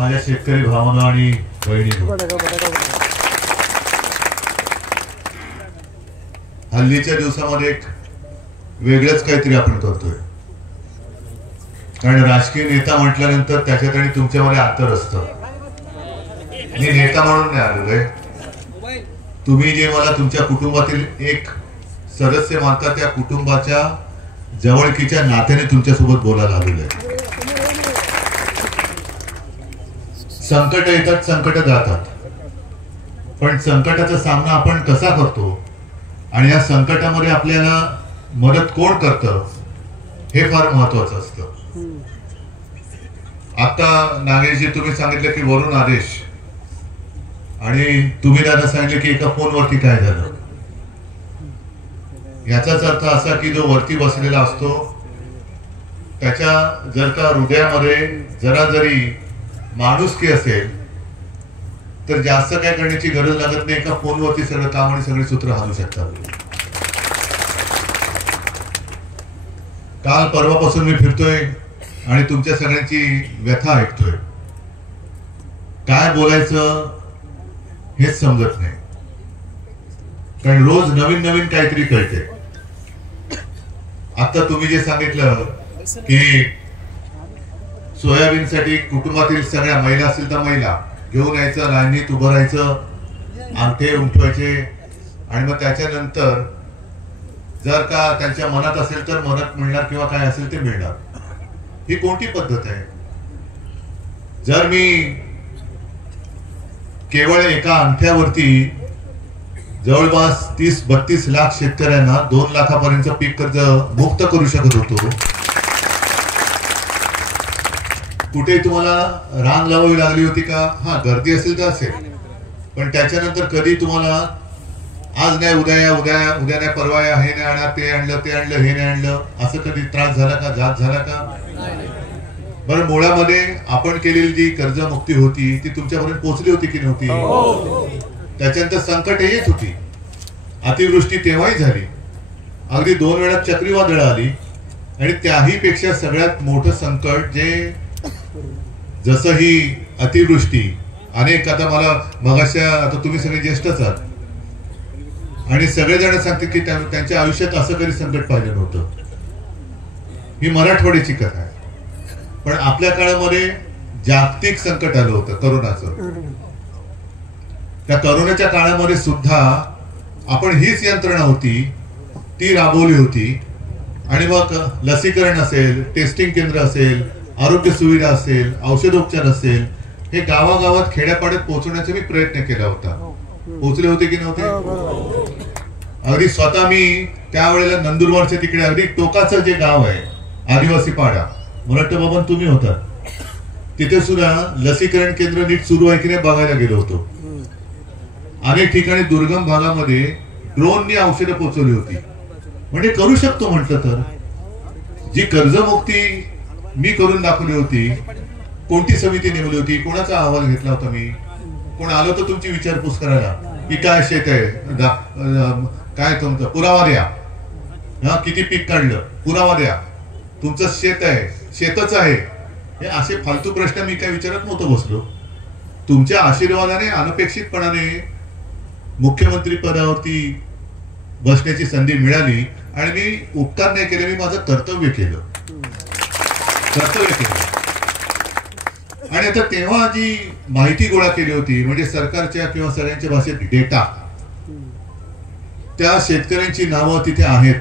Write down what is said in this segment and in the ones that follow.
माझ्या शेतकरी भावांनो आणि बहिणींनो, हल्लीच्या दिवसामध्ये एक वेगळंच काहीतरी आपण करतोय. कारण राजकीय नेता म्हटल्यानंतर त्याच्यात आणि तुमच्यामध्ये अंतर असतं. मी नेता म्हणून नाही आलोय. तुम्ही जे मला तुमच्या कुटुंबातील एक सदस्य मानता त्या कुटुंबाच्या जवळकीच्या नात्याने तुमच्यासोबत बोलायला आलेलो आहे. संकट येतात, संकट जातात, पण संकटाचा सामना आपण कसा करतो आणि या संकटामध्ये आपल्याला मदत कोण करतं हे फार महत्वाचं असतं. आता नागेशजी तुम्ही सांगितलं की वरून आदेश, आणि तुम्ही दादा सांगितले की एका फोनवरती काय झालं. याचाच अर्थ असा की जो वरती बसलेला असतो त्याच्या जर का हृदयामध्ये जरा जरी माणुसकी असेल तर जास्त काय करण्याची गरज लागत नाही. एका फोनवरती सगळं काम आणि सगळे सूत्र हालू शकतात. काल परवापासून मी फिरतोय आणि तुमच्या सगळ्यांची व्यथा ऐकतोय. काय बोलायचं हेच समजत नाही, कारण रोज नवीन नवीन काहीतरी कळते. आता तुम्ही जे सांगितलं की सोयाबीनसाठी कुटुंबातील सगळ्या महिला असतील तर महिला घेऊन यायचं, लाईनीत उभं राहायचं, अंगठे उमटवायचे, आणि मग त्याच्यानंतर जर का त्यांच्या मनात असेल तर मदत मिळणार किंवा काय असेल ते मिळणार. ही कोणती पद्धत आहे? जर मी केवळ एका अंगठ्यावरती जवळपास 30-32 लाख शेतकऱ्यांना 2 लाखापर्यंत पीक कर्ज मुक्त करू शकत होतो, कुठे तुम्हाला रांग लावावी लागली होती का? हा, गर्दी असेल तर असेल, पण त्याच्यानंतर कधी तुम्हाला आज नाही उद्या या, उद्या नाही परवा या, हे नाही आणणार, ते आणलं ते आणलं, हे नाही आणलं, असं कधी त्रास झाला का? जात झाला का? बरं, मुळामध्ये आपण केलेली जी कर्जमुक्ती होती ती तुमच्यापर्यंत पोहोचली होती की नव्हती? त्याच्यानंतर संकट येत होती. अतिवृष्टी तेव्हाही झाली, अगदी 2 वेळा चक्रीवादळ आली, आणि त्याही पेक्षा सगळ्यात मोठं संकट जे जसं ही अतिवृष्टी अनेक, आता मला मगाशा, आता तुम्ही सगळे ज्येष्ठच आहात आणि सगळेजण सांगते की त्यांच्या आयुष्यात असं कधी संकट पाहिलं नव्हतं. ही मराठवाड्याची कथा आहे, पण आपल्या काळामध्ये जागतिक संकट आलं होतं करोनाचं. त्या करोनाच्या काळामध्ये सुद्धा आपण हीच यंत्रणा होती ती राबवली होती, आणि मग लसीकरण असेल, टेस्टिंग केंद्र असेल, आरोग्य सुविधा असेल, औषधोपचार असेल, हे गावागावात खेड्यापाड्यात पोहोचवण्याचा मी प्रयत्न केला होता. पोहोचले होते की नव्हते? अगदी स्वतः मी त्यावेळेला नंदुरबारच्या तिकडे अगदी टोकाचं जे गाव आहे आदिवासी पाडा, मला वाटतं बाबा तुम्ही होता तिथे सुद्धा लसीकरण केंद्र नीट सुरू आहे की नाही बघायला गेलो होतो. अनेक ठिकाणी दुर्गम भागामध्ये ड्रोननी औषधं पोहोचवली होती. म्हणजे करू शकतो म्हटलं तर. जी कर्जमुक्ती मी करून दाखवली होती, कोणती समिती नेमली होती, कोणाचा अहवाल घेतला होता मी, कोण आलो तर तुमची विचारपूस करायला की काय शेत आहे, काय तुमचं पुरावा द्या, हा किती पीक काढलं पुरावा द्या, तुमचं शेत आहे, शेतच आहे, हे असे फालतू प्रश्न मी काय विचारत नव्हतो बसलो. तुमच्या आशीर्वादाने अनपेक्षितपणाने मुख्यमंत्री पदावरती बसण्याची संधी मिळाली, आणि मी उपकार नाही केले, मी माझं कर्तव्य केलं. आणि आता तेव्हा जी माहिती गोळा केली होती, म्हणजे सरकारच्या किंवा सगळ्यांच्या भाषेत डेटा, त्या शेतकऱ्यांची नावं तिथे आहेत.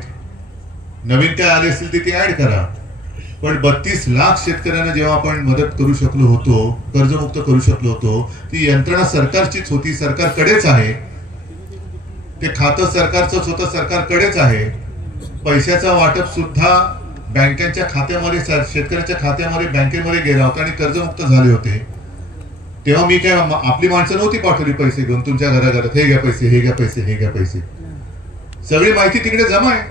नवीन काय आले असतील तिथे ऍड करा. पण 32 लाख शेतकऱ्यांना जेव्हा आपण मदत करू शकलो होतो, कर्जमुक्त करू शकलो होतो, ती यंत्रणा सरकारचीच होती, सरकारकडेच आहे. ते खातं सरकारचंच होतं, सरकारकडेच आहे. पैशाचा वाटप सुद्धा बँकांच्या खात्यामध्ये, शेतकऱ्याच्या खात्यामध्ये बँकेमध्ये गेला होता आणि कर्जमुक्त झाले होते. तेव्हा मी काय आपली माणसं नव्हती पाठवली पैसे घेऊन तुमच्या घराघरात, हे घ्या पैसे, हे घ्या पैसे, हे घ्या पैसे. सगळी माहिती तिकडे जमा आहे.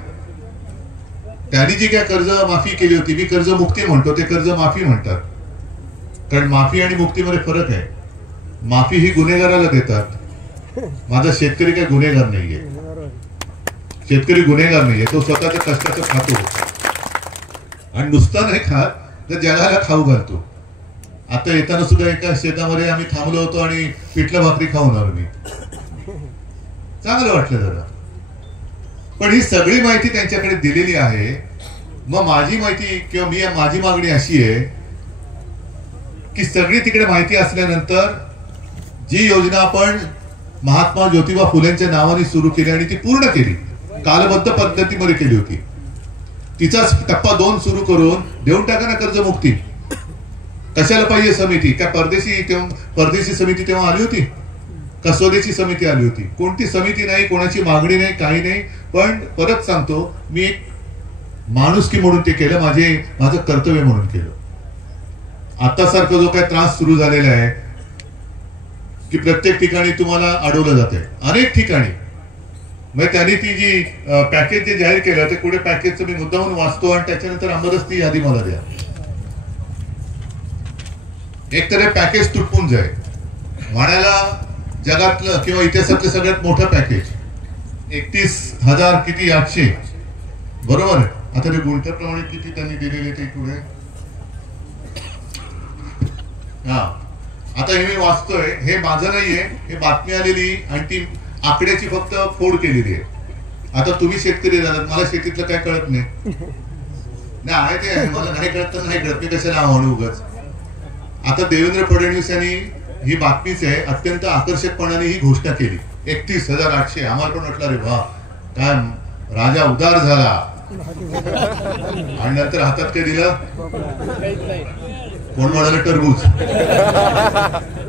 त्यांनी जी काय कर्ज माफी केली होती, मी कर्जमुक्ती म्हणतो, ते कर्ज माफी म्हणतात, कारण माफी आणि मुक्तीमध्ये फरक आहे. माफी ही गुन्हेगाराला देतात, माझा शेतकरी काय गुन्हेगार नाहीये. शेतकरी गुन्हेगार नाहीये, तो स्वतःच्या कष्टाचं खातो, आणि नुसता नाही खात तर जगाला खाऊ घालतो. आता येताना सुद्धा एका शेतामध्ये आम्ही थांबलो होतो आणि पिठलं भाकरी खाऊन आलो मी, चांगलं वाटलं जरा. पण ही सगळी माहिती त्यांच्याकडे दिलेली आहे. मग माझी माहिती किंवा माझी मागणी अशी आहे की सगळी तिकडे माहिती असल्यानंतर जी योजना आपण महात्मा ज्योतिबा फुलेंच्या नावाने सुरू केली आणि ती पूर्ण केली, कालबद्ध पद्धतीमध्ये केली होती, तिचाच टप्पा 2 सुरू करून देऊन टाका ना कर्जमुक्ती. कशाला पाहिजे समिती? काय परदेशी समिती तेव्हा आली होती का स्वदेशी समिती आली होती? कोणती समिती नाही, कोणाची मागणी नाही, काही नाही. पण परत सांगतो, मी एक माणुसकी म्हणून ते केलं, माझं कर्तव्य म्हणून केलं. आता सारखं जो काय त्रास सुरू झालेला आहे की प्रत्येक ठिकाणी तुम्हाला अडवलं जातंय, अनेक ठिकाणी. मग त्यांनी ती जी पॅकेज जे जाहीर केलं ते पुढे पॅकेजचं मी मुद्दामून वाचतो आणि त्याच्यानंतर आम्हालाच ती यादी मला द्या. एक तर हे पॅकेज तुटपून जाईल, म्हणायला जगातलं किंवा इतिहासातलं सगळ्यात मोठं पॅकेज 31,000 किती 800, बरोबर आहे. आता ते गुंठ्याप्रमाणे किती त्यांनी दिलेले ते पुढे, हा आता हे मी वाचतोय, हे माझं नाहीये, हे बातमी आलेली आणि ती आकड्याची फक्त फोड केलेली आहे. आता तुम्ही शेतकरी राहतात, मला शेतीतलं काय कळत नाही आहे, ते मला नाही कळत तर नाही कळत, मी कशाला म्हणू उगाच. आता देवेंद्र फडणवीस यांनी ही बातमीच आहे अत्यंत आकर्षकपणाने ही घोषणा केली, 31,800. आम्हाला पण वाटलं रे वा, काय राजा उदार झाला. आणि नंतर हातात काय दिलं, कोण म्हणाले टरबूज.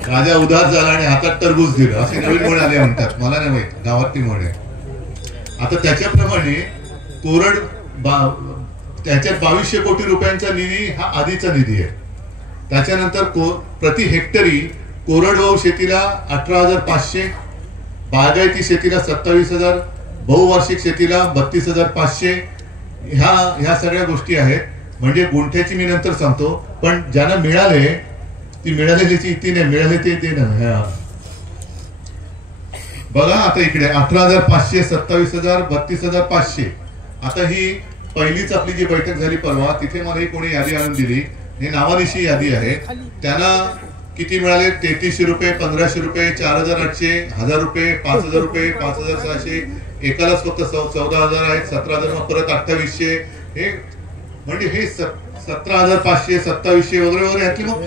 राजा उदार झाला आणि हातात टरबूज दिलं, असे नवीन म्हण आले म्हणतात, मला नाही माहित, गावातली म्हण आहे. आता त्याच्याप्रमाणे त्याच्यात 2200 कोटी रुपयांचा निधी हा आधीचा निधी आहे. त्याच्यानंतर प्रति हेक्टरी कोरडवाहू शेतीला 18,500, बागायती शेतीला 27,000, बहुवार्षिक शेतीला 32,500. ह्या सगळ्या गोष्टी आहेत. म्हणजे गुंठ्याची मी नंतर सांगतो, पण ज्यांना मिळाले ती मिळालेली ती नाही मिळाले ते ना. बघा आता इकडे 18,500, 27,000, 32,500. आता ही पहिलीच आपली जी बैठक झाली परवा, तिथे मला ही कोणी यादी आणून दिली, ही नावानिशी यादी आहे. त्यांना किती मिळाले? 3300 रुपये, 1500 रुपये, 4,800, 1,000 रुपये, 5,000 रुपये, 5,600. एकालाच फक्त 14,000 आहेत, 17,000, मग परत 2800. हे म्हणजे हे 17,500, 2700 वगैरे वगैरे यातले मग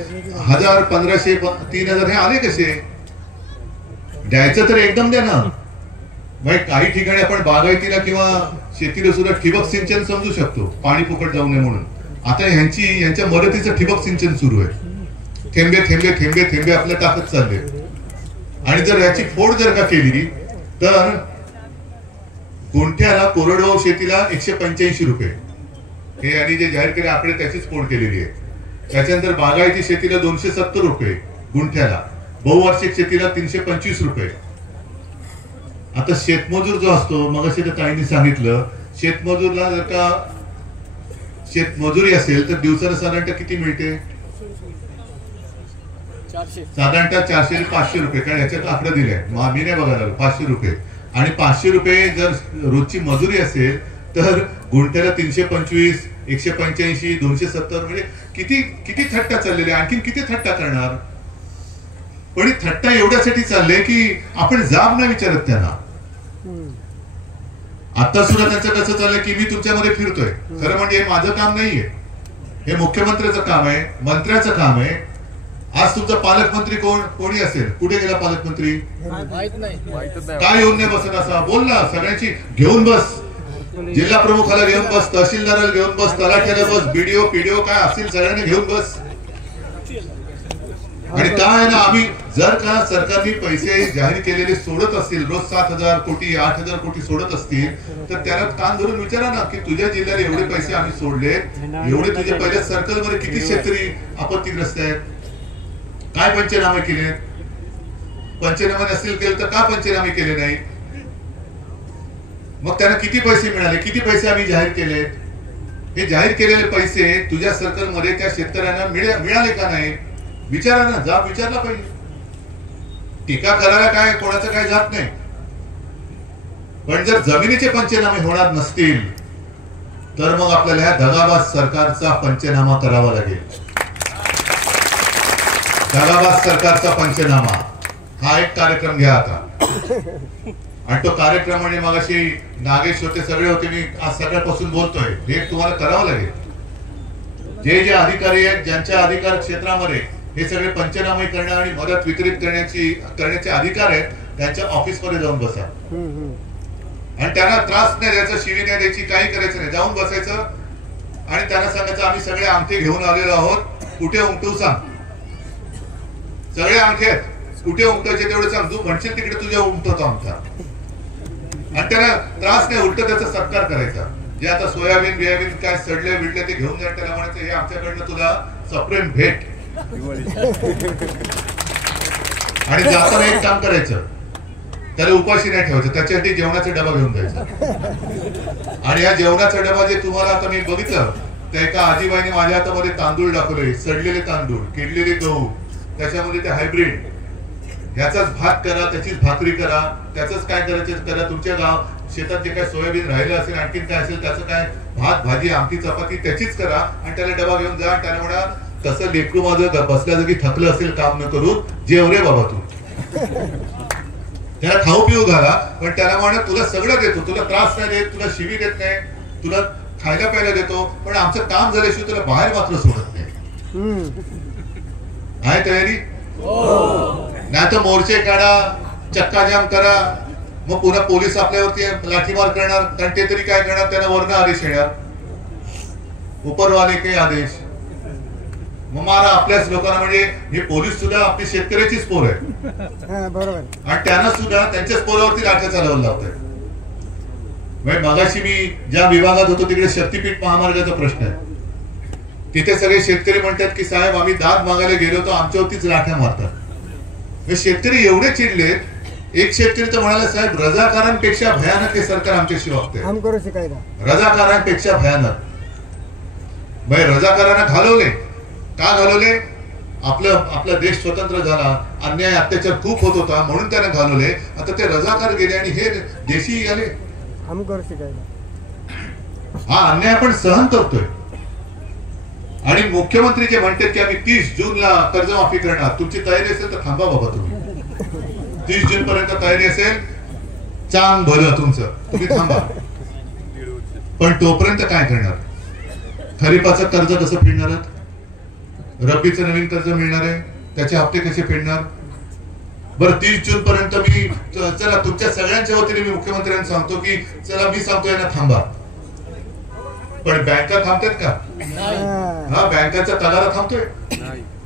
1,000, 1,500, 3,000 हे आले कसे? द्यायचं तर एकदम द्या ना. मग काही ठिकाणी आपण बागायतीला किंवा शेतीला सुद्धा ठिबक सिंचन समजू शकतो, पाणी फुकट जाऊ नये म्हणून. आता यांच्या मदतीचं ठिबक सिंचन सुरू आहे. थेंबे थेंबे थेंबे थेंबे आपल्या टाकत चालले. आणि जर याची फोड जर का केली तर गुंठ्याला कोरडवाहू शेतीला 185 रुपये, हे यांनी जे जाहीर केले आकडे त्याचीच फोड केलेली आहे. त्याच्यानंतर बागायती शेतीला 270 रुपये गुंठ्याला, बहुवार्षिक शेतीला 325 रुपये. आता शेतमजूर जो असतो, मग असे ताईंनी सांगितलं, शेतमजूरला जर का शेतमजुरी असेल तर दिवसाला साधारणतः किती मिळते? साधारणतः 400 ते 500 रुपये. कारण याच्यात आकडा दिलाय, मी नाही बघायला 500 रुपये. आणि 500 रुपये जर रोजची मजुरी असेल तर गुंठ्याला 325, 185, 270. म्हणजे किती थट्टा चाललेले, आणखीन किती थट्टा करणार? पण ही थट्टा एवढ्यासाठी चालले की आपण जाब नाही विचारत त्यांना. आता सुद्धा त्यांचं कसं चाललंय की मी तुमच्यामध्ये फिरतोय. खरं म्हणजे हे माझं काम नाहीये, हे मुख्यमंत्र्याचं काम आहे, मंत्र्याचं काम आहे. आज तुमचा पालकमंत्री कोणी असेल, कुठे गेला पालकमंत्री? काय येऊन नाही बसत? असा बोल ना, सगळ्यांची घेऊन बस, जिल्हा प्रमुखाला घेऊन बस, तहसीलदाराला घेऊन बस, तलाठ्याला बस, बीडीओ पीडीओ काय असतील सगळ्यांनी घेऊन बस. आणि काय ना, आम्ही जर का सरकारने पैसे जाहीर केलेले सोडत असतील, रोज 7,000 कोटी 8,000 कोटी सोडत असतील, तर त्याला कान धरून विचारा ना की तुझ्या जिल्ह्याला एवढे पैसे आम्ही सोडले, एवढे तुझ्या पहिल्या सर्कलमध्ये किती शेतकरी आपत्तीग्रस्त आहेत, काय पंचनामे केले? पंचनामे नसतील केले तर का पंचनामे केले नाही? मग त्यांना किती पैसे मिळाले, किती पैसे आम्ही जाहीर केले? हे जाहीर केलेले पैसे तुझ्या सर्कलमध्ये त्या शेतकऱ्यांना मिळाले का नाही? विचारा ना, जाब विचारला पाहिजे. टीका करायला काय कोणाचं काय जात नाही. पण जर जमिनीचे पंचनामे होणार नसतील तर मग आपल्याला ह्या दगाबाज सरकारचा पंचनामा करावा लागेल. दगाबाज सरकारचा पंचनामा हा एक कार्यक्रम घ्या आता. आणि तो कार्यक्रम म्हणजे मगाशी नागेश होते, सगळे होते, मी आज सगळ्यापासून बोलतोय, हे तुम्हाला करावं लागेल. जे जे अधिकारी आहेत ज्यांच्या अधिकार क्षेत्रामध्ये हे सगळे पंचनामे करणं आणि मदत वितरित करण्याचे अधिकार आहेत, त्यांच्या ऑफिस मध्ये जाऊन बसा आणि त्यांना त्रास नाही द्यायचा, शिवी नाही द्यायची, काही करायचं नाही. जाऊन बसायचं आणि त्यांना सांगायचं आम्ही सगळे अंगठे घेऊन आलेलो आहोत, कुठे उमटू सांग. सगळे अंगठे आहेत, कुठे उमटायचे तेवढे सांग, तू म्हणशील तिकडे तुझ्या उमटतो आमचा. आणि त्यांना त्रास नाही, उलट त्याचा सत्कार करायचा. जे आता सोयाबीन बियाबीन काय सडले विडले ते घेऊन जाईल, त्याला म्हणायचं हे आमच्याकडनं तुला सप्रेम भेट. आणि जाताना एक काम करायचं, त्याला उपाशी नाही ठेवायचं, त्याच्यासाठी जेवणाचा डबा घेऊन जायचा. आणि या जेवणाचा डबा जे तुम्हाला आता मी बघितलं, त्या एका आजीबाईने माझ्या हातामध्ये तांदूळ दाखवले, सडलेले तांदूळ, किडलेले गहू, त्याच्यामध्ये ते हायब्रिड, ह्याचाच भात करा, त्याचीच भाकरी करा, त्याच काय करायचं करा. तुमच्या गाव शेतात जे काय सोयाबीन राहिलं असेल, आणखीन काय असेल, त्याचं काय भात भाजी आमटी चपाती त्याचीच करा आणि त्याला डबा घेऊन जा. त्याला म्हणा तसं लेकरू माझं बसल्या जागी थकलं असेल काम न करून, जेव रे बाबा तू. त्याला खाऊ पिऊ घाला, पण त्याला म्हणा तुला सगळं देतो, तुला त्रास नाही देत, तुला शिवी देत नाही, तुला खायला प्यायला देतो, पण आमचं काम झाल्याशिवाय तुला बाहेर मात्र सोडत नाही. आहे तयारी? नाही तर मोर्चे काढा, चक्का जाम करा, मग पुन्हा पोलीस आपल्यावरती लाठीमार करणार, कारण ते तरी काय करणार, त्यांना वरनं आदेश येणार, उपरवाले काही आदेश. मग मारा आपल्याच लोकांना. म्हणजे हे पोलीस सुद्धा आपली शेतकऱ्याचीच पोर आहे, बरोबर, आणि त्यांना सुद्धा त्यांच्याच पोरावरती लाठ्या चालवायला लावत. मगाशी मी ज्या विभागात होतो तिकडे शक्तीपीठ महामार्गाचा प्रश्न आहे. तिथे सगळे शेतकरी म्हणतात की साहेब आम्ही दाद मागायला गेलो तर आमच्यावरतीच लाठ्या मारतात. शेतकरी एवढे चिडलेत, एक शेतकरी तर म्हणाला साहेब रजाकारांपेक्षा भयानक हे सरकार आमच्याशी वागतंय, रजाकारांपेक्षा भयानक. रजाकारांना घालवले, का घालवले? आपला देश स्वतंत्र झाला, अन्याय अत्याचार खूप होत होता म्हणून त्याने घालवले. आता ते रजाकार गेले आणि हे देशी आले. हा अन्याय आपण सहन करतोय. आणि मुख्यमंत्री जे म्हणतात की आम्ही 30 जूनला कर्जमाफी करणार, तुमची तयारी असेल तर थांबा बाबा. तुम्ही 30 जून पर्यंत तयारी असेल, चांग भलं तुमचं, तुम्ही थांबा. पण तोपर्यंत काय करणार? खरीपाचं कर्ज कसं फेडणार? रब्बीचं नवीन कर्ज मिळणार आहे, त्याचे हप्ते कसे फेडणार? बरं 30 जून पर्यंत मी चला तुमच्या सगळ्यांच्या वतीने मी मुख्यमंत्र्यांना सांगतो की चला मी सांगतो यांना थांबा. पण बँका थांबतात का? हा, बँकांचा तगारा थांबतोय.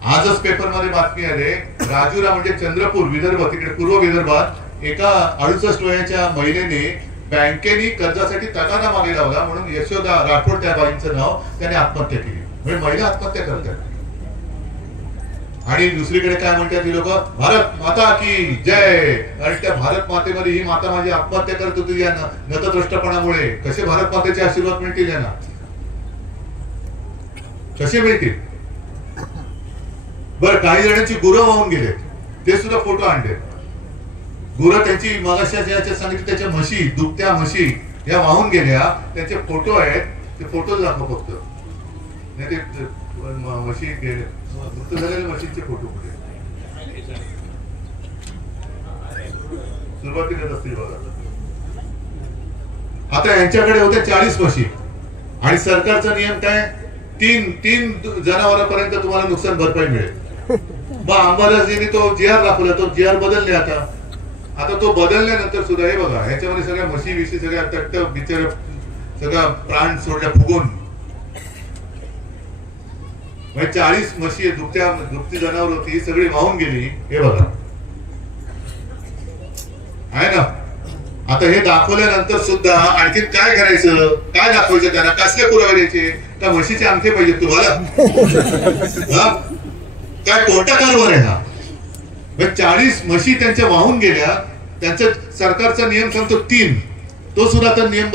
आजच पेपर मध्ये बातमी आले, राजुरा म्हणजे चंद्रपूर विदर्भ, तिकडे पूर्व विदर्भात एका 68 वयाच्या महिलेने बँकेने कर्जासाठी तगादा मागे लावला म्हणून यशोदा राठोड त्या बाईंचं नाव, त्याने आत्महत्या केली. म्हणजे महिला आत्महत्या करतात. आणि दुसरीकडे काय म्हणतात ही लोक, भारत माता की जय. आणि त्या भारत मातेमध्ये ही माता माझी आत्महत्या करत होती या नतद्रष्टपणामुळे. कसे भारत मातेचे आशीर्वाद मिळतील यांना? कसे मिळतील? बरं काही जणांची गुरं वाहून गेले, ते सुद्धा फोटो आणले. गुरं त्यांची मगाशी सांगितलं त्याच्या म्हशी, दुभत्या म्हशी या वाहून गेल्या, त्याचे फोटो आहेत, ते फोटो दाखव फक्त. नाही ते म्हशी मृत झालेल्या म्हशींचे फोटो कुठे? सुरुवातीला असतील बघा. आता यांच्याकडे होत्या 40 म्हशी आणि सरकारचा नियम काय, तीन जनावरांपर्यंत तुम्हाला नुकसान भरपाई मिळेल. मग अंबादासजींनी तो GR दाखवला, तो GR बदलले. आता तो बदलल्यानंतर सुद्धा हे बघा, ह्याच्यामध्ये सगळ्या म्हशी विषयी सगळ्या तट्ट बिचार सगळा प्राण सोडल्या फुगून. 40 म्हशी दुभती जनावर होती, ही सगळी वाहून गेली. हे बघा आहे ना. आता हे दाखवल्यानंतर सुद्धा आणखी काय करायचं, काय दाखवायचं त्यांना, कसले पुरावे द्यायचे? त्या म्हशीचे अंगठे पाहिजे तुम्हाला? काय कोणता कारभार आहे हा? 40 म्हशी त्यांच्या वाहून गेल्या, त्यांचा सरकारचा नियम सांगतो 3, तो सुद्धा आता नियम